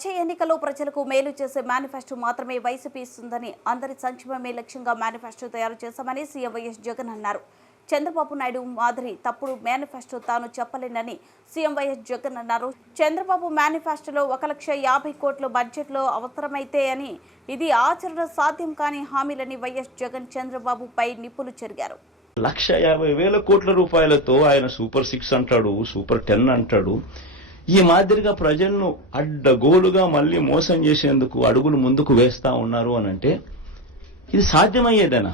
వచ్చే ఎన్నికల్లో ప్రజలకు మేలు చేసే మేనిఫెస్టో మాత్రమే వైసీపీ ఇస్తుందని, అందరి సంక్షేమమే లక్ష్యంగా మేనిఫెస్టో తయారు చేశామని సీఎం వైఎస్ జగన్ అన్నారు. చంద్రబాబు నాయుడు మాదిరి తప్పుడు మేనిఫెస్టో తాను చెప్పలేనని సీఎం వైఎస్ జగన్ అన్నారు. చంద్రబాబు మేనిఫెస్టోలో 1,50,000 కోట్ల బడ్జెట్లో అవసరమైతే అని, ఇది ఆచరణ సాధ్యం కాని హామీలని వైఎస్ జగన్ చంద్రబాబుపై నిప్పులు చెరిగారు. 1,50,000 కోట్ల రూపాయలతో ఆయన సూపర్ 6 అంటాడు, సూపర్ 10 అంటాడు. ఈ మాదిరిగా ప్రజలను అడ్డగోలుగా మళ్లీ మోసం చేసేందుకు అడుగులు ముందుకు వేస్తా ఉన్నారు అనంటే ఇది సాధ్యమయ్యేదేనా?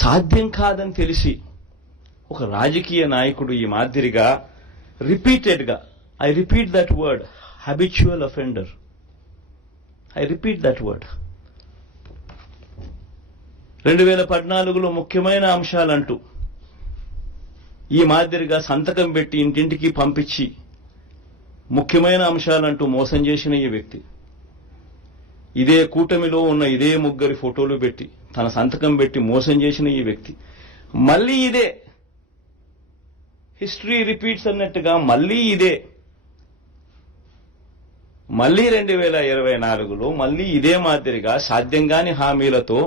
సాధ్యం కాదని తెలిసి ఒక రాజకీయ నాయకుడు ఈ మాదిరిగా రిపీటెడ్గా, I repeat that word, habitual offender, I repeat that word, 2014లో ముఖ్యమైన అంశాలంటూ ఈ మాదిరిగా సంతకం పెట్టి ఇంటింటికి పంపించి ముఖ్యమైన అంశాలంటూ మోసం చేసిన ఈ వ్యక్తి, ఇదే కూటమిలో ఉన్న ఇదే ముగ్గురి ఫోటోలు పెట్టి తన సంతకం పెట్టి మోసం చేసిన ఈ వ్యక్తి మళ్ళీ ఇదే హిస్టరీ రిపీట్స్ అన్నట్టుగా మళ్ళీ 2024లో మళ్ళీ ఇదే మాదిరిగా సాధ్యం కాని హామీలతో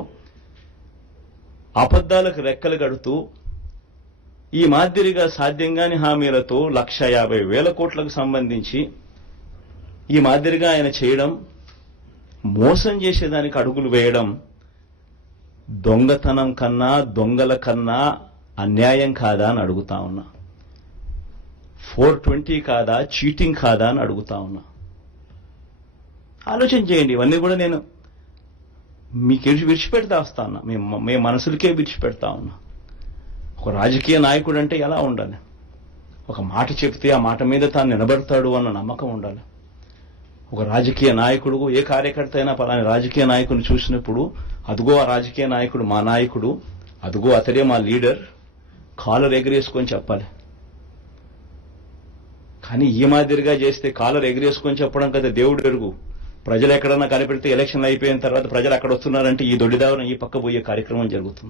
అబద్దాలకు రెక్కలు కడుతూ ఈ మాదిరిగా సాధ్యం కాని హామీలతో 1,50,000 కోట్లకు సంబంధించి ఈ మాదిరిగా ఆయన చేయడం, మోసం చేసేదానికి అడుగులు వేయడం దొంగతనం కన్నా, దొంగల కన్నా అన్యాయం కాదా అని అడుగుతా ఉన్నా. 420 కాదా, చీటింగ్ కాదా అని అడుగుతా ఉన్నా. ఆలోచన చేయండి. ఇవన్నీ కూడా నేను మీకు విడిచిపెడతా వస్తా ఉన్నా, మీ మనసులకే విడిచిపెడతా ఉన్నా. ఒక రాజకీయ నాయకుడు అంటే ఎలా ఉండాలి? ఒక మాట చెప్తే ఆ మాట మీద తాను నిలబడతాడు అన్న నమ్మకం ఉండాలి. ఒక రాజకీయ నాయకుడు, ఏ కార్యకర్త అయినా పలాని రాజకీయ నాయకుడిని చూసినప్పుడు అదుగో ఆ రాజకీయ నాయకుడు మా నాయకుడు, అదుగో అతడే మా లీడర్, కాలర్ ఎగరేసుకొని చెప్పాలి. కానీ ఈ మాదిరిగా చేస్తే కాలర్ ఎగరేసుకొని చెప్పడం కదా దేవుడు ఎరుగు. ప్రజలు ఎక్కడన్నా కనిపెడితే ఎలక్షన్లు అయిపోయిన తర్వాత ప్రజలు అక్కడ వస్తున్నారంటే ఈ దొడ్డిదావరం ఈ పక్క పోయే కార్యక్రమం జరుగుతుంది.